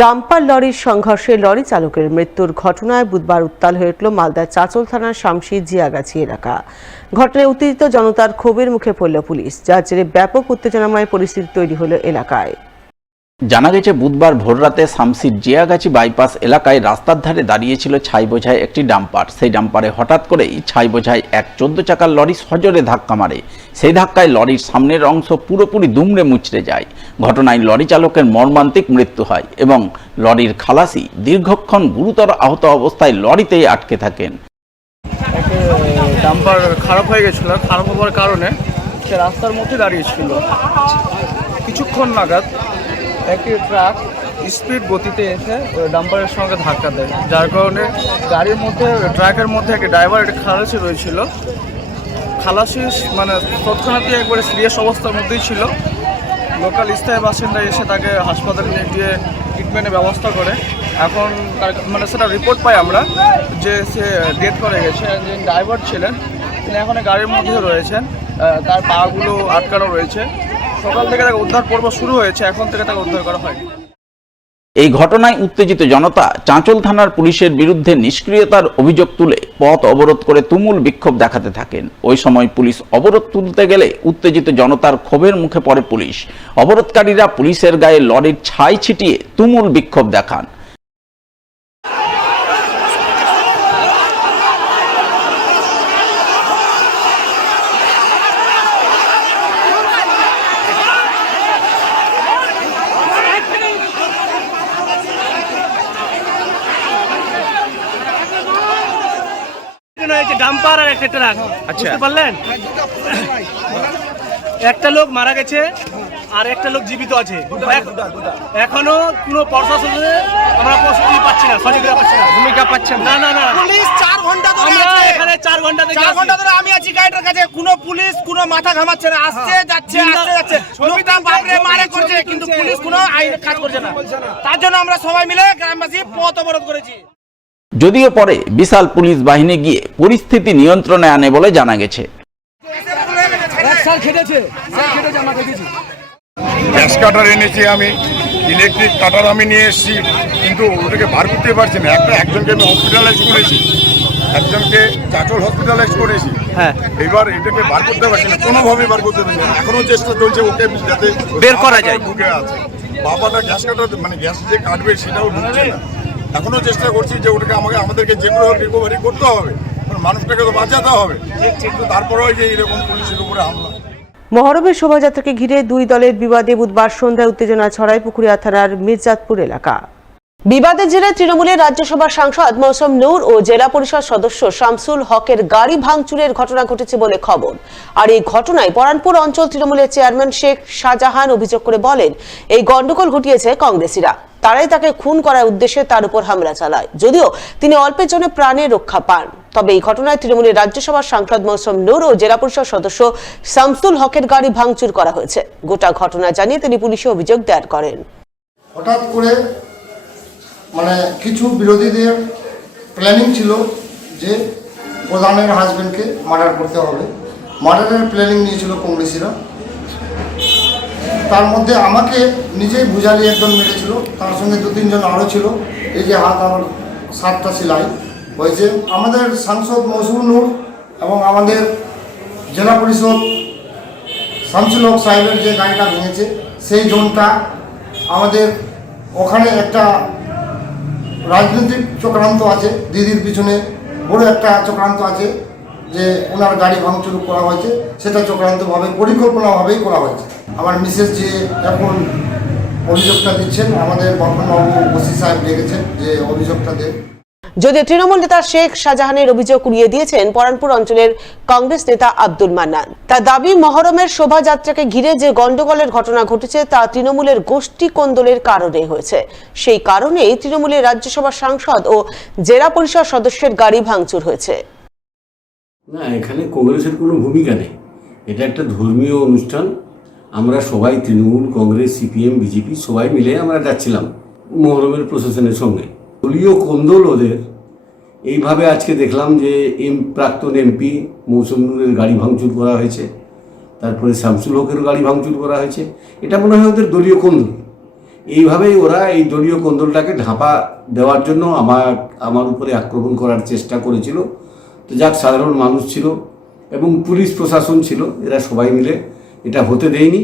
Dumper লরির সংঘর্ষে lorry চালকের মৃত্যুর ঘটনায় বুধবার উত্তাল হয়ে উঠল মালদার চাঁচল থানার শামশি জিয়াগাছি এলাকা। ঘটনায় উত্তেজিত জনতার ক্ষোভের মুখে পড়ল পুলিশ, যার জেরে ব্যাপক উত্তেজনাময় পরিস্থিতি তৈরি হলো এলাকায়। জানা গেছে, বুধবার ভোররাতে শামশির জিয়াগাছি বাইপাস এলাকায় রাস্তার ধারে দাঁড়িয়েছিল ছাই বোঝাই একটি ডাম্পার। সেই ডাম্পারে হঠাৎ করেই ছাই বোঝাই এক 14 চাকার লরি সজোরে ধাক্কা মারে। সেই ধাক্কায় লরির সামনের অংশ পুরোপুরি দুমড়ে মুচড়ে যায়। ঘটনায় লরি চালকের মর্মান্তিক মৃত্যু হয় এবং লরির খালাসি দীর্ঘক্ষণ গুরুতর আহত অবস্থায় লরিতেই আটকে থাকেন। ডাম্পার খারাপ হয়ে গেছিল, খারাপ হওয়ার কারণে সে রাস্তার মধ্যে দাঁড়িয়েছিল। কিছুক্ষণ নাগাদ একটি ট্রাক স্পিড গতিতে এসে ডাম্পারের সঙ্গে ধাক্কা দেয়, যার কারণে গাড়ির মধ্যে ট্রাকের মধ্যে একটি ড্রাইভার একটি খালাসি রয়েছিল। খালাসি মানে তৎক্ষণাৎই একবারে সিরিয়াস অবস্থার মধ্যেই ছিল। লোকাল স্থায়ী বাসিন্দা এসে তাকে হাসপাতালে নিয়ে গিয়ে ট্রিটমেন্টের ব্যবস্থা করে। এখন তার মানে সেটা রিপোর্ট পাই আমরা যে সে ডেথ করে গেছে। যিনি ড্রাইভার ছিলেন তিনি এখন গাড়ির মধ্যে রয়েছেন, তার পাগুলো আটকানো রয়েছে। সকাল থেকে তাকে উদ্ধার পর্ব শুরু হয়েছে, এখন থেকে তাকে উদ্ধার করা হয়নি। এই ঘটনায় উত্তেজিত জনতা চাঁচল থানার পুলিশের বিরুদ্ধে নিষ্ক্রিয়তার অভিযোগ তুলে পথ অবরোধ করে তুমুল বিক্ষোভ দেখাতে থাকেন। ওই সময় পুলিশ অবরোধ তুলতে গেলে উত্তেজিত জনতার ক্ষোভের মুখে পড়ে পুলিশ। অবরোধকারীরা পুলিশের গায়ে লরির ছাই ছিটিয়ে তুমুল বিক্ষোভ দেখান। ডাম্পার আর একটা ট্রাক, বুঝতে পারলেন? একটা লোক মারা গেছে আর একটা লোক জীবিত আছে। এখনো কোনো প্রশাসনে আমরা প্রস্তুতি পাচ্ছি না, সহযোগিতা পাচ্ছি না, ভূমিকা পাচ্ছেন না। না না, পুলিশ 4 ঘন্টা ধরে আমরা আছে। এখানে 4 ঘন্টা থেকে 4 ঘন্টা ধরে আমি আছি গাড়িটার কাছে, কোনো পুলিশ কোনো মাথা ঘামাচ্ছে না, আসছে যাচ্ছে আসছে যাচ্ছে। লোকটা বাপরে মারে করছে, কিন্তু পুলিশ কোনো আইন কাজ করছে না। তার জন্য আমরা সবাই মিলে গ্রামবাসী পথ অবরোধ করেছি। যদিও পরে বিশাল পুলিশ বাহিনী গিয়ে পরিস্থিতি নিয়ন্ত্রণে আনে বলে জানা গেছে। গ্যাস কাটার এনেছি আমি, ইলেকট্রিক কাটার আমি নিয়ে এসেছি, কিন্তু ওটাকে বার করতে পারছি না। একজনকে আমি হসপিটালাইজ করেছি, একজনকে চাঁচল হসপিটালাইজ করেছি। এবার এটাকে বার করতে পারছি না, কোনোভাবে বার করতে পারছি না। এখনো চেষ্টা চলছে ওকে যাতে বের করা যায়। ঢুকে আছে বাবাটা গ্যাস কাটার মানে গ্যাস যে কাটবে সেটাও ঢুকছে না। এখনো চেষ্টা করছি যে ওটাকে আমাদেরকে যেগুলো রিকভারি করতে হবে, মানুষটাকে তো বাঁচাতে হবে। কিন্তু তারপরেও যে এরকম পুলিশের উপরে হামলা। মহরমের শোভাযাত্রাকে ঘিরে দুই দলের বিবাদে বুধবার সন্ধ্যায় উত্তেজনা ছড়ায় পুকুরিয়া থানার মির্জাতপুর এলাকা। বিবাদের জেরে তৃণমূলের রাজ্যসভার সাংসদ মৌসুম নূর ও জেলা পরিষদ সদস্য শামসুল হকের গাড়ি ভাঙচুরের ঘটনা ঘটেছে বলে খবর। আর এই ঘটনায় পরানপুর অঞ্চল তৃণমূলের চেয়ারম্যান শেখ শাহজাহান অভিযোগ করে বলেন, এই গন্ডগোল ঘটিয়েছে কংগ্রেসীরা। তারাই তাকে খুন করার উদ্দেশ্যে তার উপর হামলা চালায়, যদিও তিনি অল্পের জন্য প্রাণে রক্ষা পান। তবে এই ঘটনায় তৃণমূলের রাজ্যসভার সাংসদ মৌসুম নূর ও জেলা পরিষদ সদস্য শামসুল হকের গাড়ি ভাঙচুর করা হয়েছে। গোটা ঘটনা জানিয়ে তিনি পুলিশে অভিযোগ দায়ের করেন। হঠাৎ করে মানে কিছু বিরোধীদের প্ল্যানিং ছিল যে প্রধানের হাজব্যান্ডকে মার্ডার করতে হবে। মার্ডারের প্ল্যানিং নিয়েছিল কংগ্রেসীরা। তার মধ্যে আমাকে নিজেই ভুজালি একজন মেরেছিল, তার সঙ্গে 2-3 জন আরও ছিল। এই যে হাত আমার 7টা সেলাই হয়েছে। আমাদের সাংসদ মৌসুম নূর এবং আমাদের জেলা পরিষদ শামসুল হক সাহেবের যে গাড়িটা ভেঙেছে সেই জোনটা আমাদের ওখানে একটা রাজনৈতিক চক্রান্ত আছে, দিদির পিছনে বড় একটা চক্রান্ত আছে যে ওনার গাড়ি ভাঙচুর করা হয়েছে। সেটা চক্রান্তভাবে পরিকল্পনাভাবেই করা হয়েছে। আমার মিসেস যে এখন অভিযোগটা দিচ্ছেন, আমাদের বর্তমানবাবু ওসি সাহেব ডেকেছেন যে অভিযোগটা দেন। যদিও তৃণমূল নেতা শেখ শাহজাহানের অভিযোগ উড়িয়ে দিয়েছেন পরানপুর অঞ্চলের কংগ্রেস নেতা আব্দুল মান্নান। তার দাবি, মহরমের শোভাযাত্রাকে ঘিরে যে গন্ডগোলের ঘটনা ঘটেছে তা তৃণমূলের গোষ্ঠী কোন্দলের কারণে হয়েছে। সেই কারণেই তৃণমূলের রাজ্যসভার সাংসদ ও জেলা পরিষদ সদস্যের গাড়ি ভাঙচুর হয়েছে। না, এখানে কংগ্রেসের কোনো ভূমিকা নেই। এটা একটা ধর্মীয় অনুষ্ঠান। আমরা সবাই তৃণমূল, কংগ্রেস, সিপিএম, বিজেপি সবাই মিলে আমরা যাচ্ছিলাম মহরমের প্রশাসনের সঙ্গে। দলীয় কোন্দল ওদের। এইভাবে আজকে দেখলাম যে প্রাক্তন এমপি মৌসুম নূরের গাড়ি ভাঙচুর করা হয়েছে, তারপরে শামসুল হকের গাড়ি ভাঙচুর করা হয়েছে। এটা মনে হয় ওদের দলীয় কোন্দল। এইভাবেই ওরা এই দলীয় কোন্দলটাকে ঢাপা দেওয়ার জন্য আমার উপরে আক্রমণ করার চেষ্টা করেছিল। তো যাক, সাধারণ মানুষ ছিল এবং পুলিশ প্রশাসন ছিল, এরা সবাই মিলে এটা হতে দেয়নি।